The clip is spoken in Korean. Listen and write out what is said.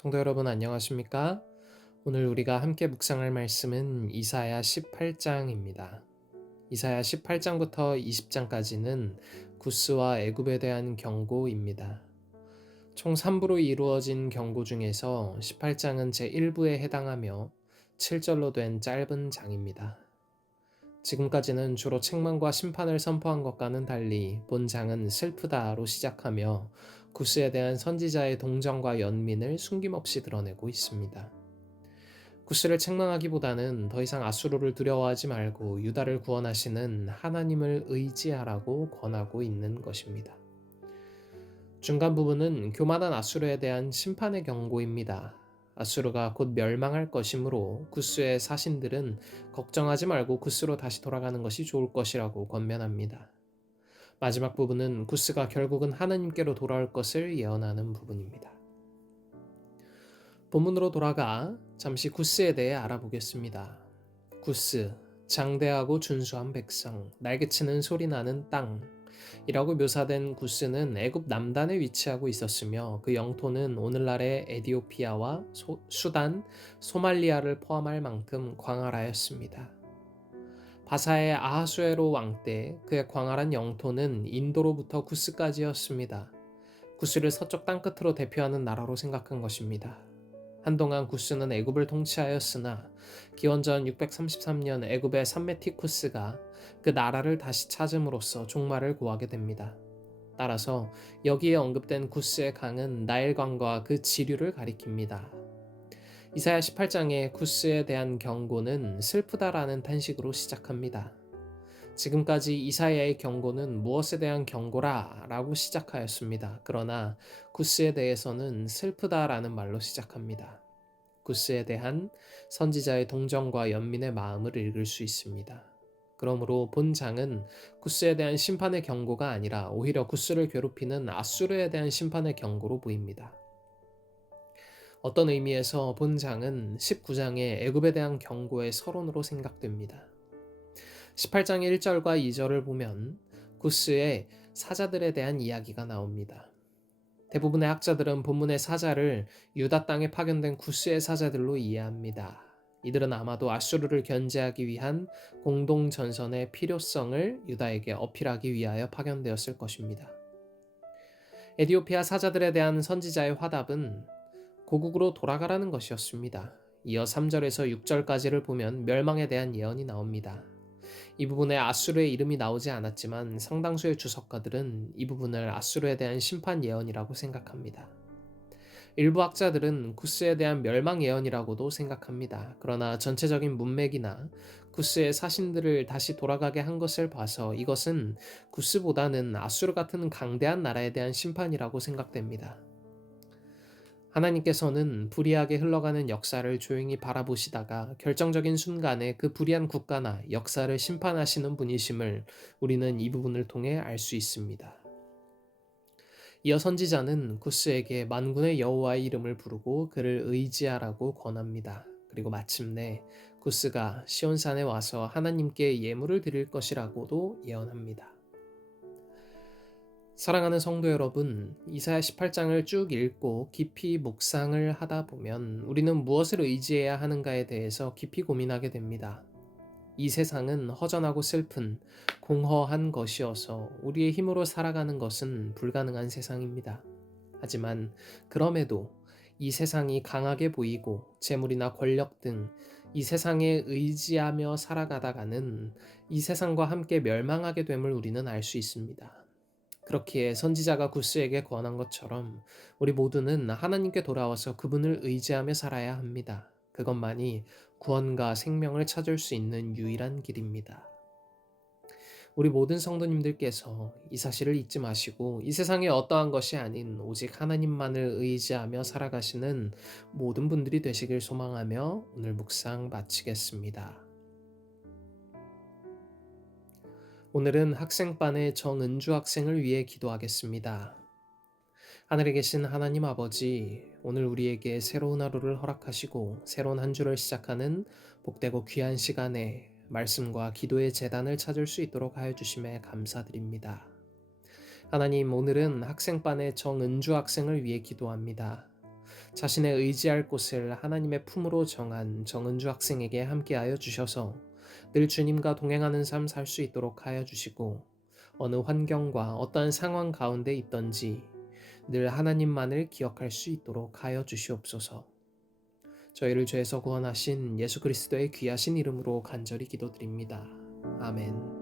성도 여러분 안녕하십니까? 오늘 우리가 함께 묵상할 말씀은 이사야 18장입니다. 이사야 18장부터 20장까지는 구스와 애굽에 대한 경고입니다. 총 3부로 이루어진 경고 중에서 18장은 제1부에 해당하며 7절로 된 짧은 장입니다. 지금까지는 주로 책망과 심판을 선포한 것과는 달리 본 장은 슬프다로 시작하며 구스에 대한 선지자의 동정과 연민을 숨김없이 드러내고 있습니다. 구스를 책망하기보다는 더 이상 아수르를 두려워하지 말고 유다를 구원하시는 하나님을 의지하라고 권하고 있는 것입니다. 중간 부분은 교만한 아수르에 대한 심판의 경고입니다. 아수르가 곧 멸망할 것이므로 구스의 사신들은 걱정하지 말고 구스로 다시 돌아가는 것이 좋을 것이라고 권면합니다. 마지막 부분은 구스가 결국은 하나님께로 돌아올 것을 예언하는 부분입니다. 본문으로 돌아가 잠시 구스에 대해 알아보겠습니다. 구스, 장대하고 준수한 백성, 날개치는 소리 나는 땅이라고 묘사된 구스는 애굽 남단에 위치하고 있었으며 그 영토는 오늘날의 에디오피아와 수단, 소말리아를 포함할 만큼 광활하였습니다. 바사의 아하수에로 왕 때 그의 광활한 영토는 인도로부터 구스까지였습니다. 구스를 서쪽 땅끝으로 대표하는 나라로 생각한 것입니다. 한동안 구스는 애굽을 통치하였으나 기원전 633년 애굽의 삼메티쿠스가 그 나라를 다시 찾음으로써 종말을 고하게 됩니다. 따라서 여기에 언급된 구스의 강은 나일강과 그 지류를 가리킵니다. 이사야 18장의 구스에 대한 경고는 슬프다라는 탄식으로 시작합니다. 지금까지 이사야의 경고는 무엇에 대한 경고라 라고 시작하였습니다. 그러나 구스에 대해서는 슬프다라는 말로 시작합니다. 구스에 대한 선지자의 동정과 연민의 마음을 읽을 수 있습니다. 그러므로 본 장은 구스에 대한 심판의 경고가 아니라 오히려 구스를 괴롭히는 아수르에 대한 심판의 경고로 보입니다. 어떤 의미에서 본 장은 19장의 애굽에 대한 경고의 서론으로 생각됩니다. 18장 1절과 2절을 보면 구스의 사자들에 대한 이야기가 나옵니다. 대부분의 학자들은 본문의 사자를 유다 땅에 파견된 구스의 사자들로 이해합니다. 이들은 아마도 아수르를 견제하기 위한 공동 전선의 필요성을 유다에게 어필하기 위하여 파견되었을 것입니다. 에디오피아 사자들에 대한 선지자의 화답은 고국으로 돌아가라는 것이었습니다. 이어 3절에서 6절까지를 보면 멸망에 대한 예언이 나옵니다. 이 부분에 아수르의 이름이 나오지 않았지만 상당수의 주석가들은 이 부분을 아수르에 대한 심판 예언이라고 생각합니다. 일부 학자들은 구스에 대한 멸망 예언이라고도 생각합니다. 그러나 전체적인 문맥이나 구스의 사신들을 다시 돌아가게 한 것을 봐서 이것은 구스보다는 아수르 같은 강대한 나라에 대한 심판이라고 생각됩니다. 하나님께서는 불의하게 흘러가는 역사를 조용히 바라보시다가 결정적인 순간에 그 불의한 국가나 역사를 심판하시는 분이심을 우리는 이 부분을 통해 알 수 있습니다. 이어 선지자는 구스에게 만군의 여호와의 이름을 부르고 그를 의지하라고 권합니다. 그리고 마침내 구스가 시온산에 와서 하나님께 예물을 드릴 것이라고도 예언합니다. 사랑하는 성도 여러분, 이사야 18장을 쭉 읽고 깊이 묵상을 하다 보면 우리는 무엇을 의지해야 하는가에 대해서 깊이 고민하게 됩니다. 이 세상은 허전하고 슬픈, 공허한 것이어서 우리의 힘으로 살아가는 것은 불가능한 세상입니다. 하지만 그럼에도 이 세상이 강하게 보이고 재물이나 권력 등 이 세상에 의지하며 살아가다가는 이 세상과 함께 멸망하게 됨을 우리는 알 수 있습니다. 그렇기에 선지자가 구스에게 권한 것처럼 우리 모두는 하나님께 돌아와서 그분을 의지하며 살아야 합니다. 그것만이 구원과 생명을 찾을 수 있는 유일한 길입니다. 우리 모든 성도님들께서 이 사실을 잊지 마시고 이 세상에 어떠한 것이 아닌 오직 하나님만을 의지하며 살아가시는 모든 분들이 되시길 소망하며 오늘 묵상 마치겠습니다. 오늘은 학생반의 정은주 학생을 위해 기도하겠습니다. 하늘에 계신 하나님 아버지, 오늘 우리에게 새로운 하루를 허락하시고 새로운 한 주를 시작하는 복되고 귀한 시간에 말씀과 기도의 재단을 찾을 수 있도록 하여 주심에 감사드립니다. 하나님, 오늘은 학생반의 정은주 학생을 위해 기도합니다. 자신의 의지할 곳을 하나님의 품으로 정한 정은주 학생에게 함께하여 주셔서 늘 주님과 동행하는 삶 살 수 있도록 하여 주시고, 어느 환경과 어떠한 상황 가운데 있든지 늘 하나님만을 기억할 수 있도록 하여 주시옵소서. 저희를 죄에서 구원하신 예수 그리스도의 귀하신 이름으로 간절히 기도드립니다. 아멘.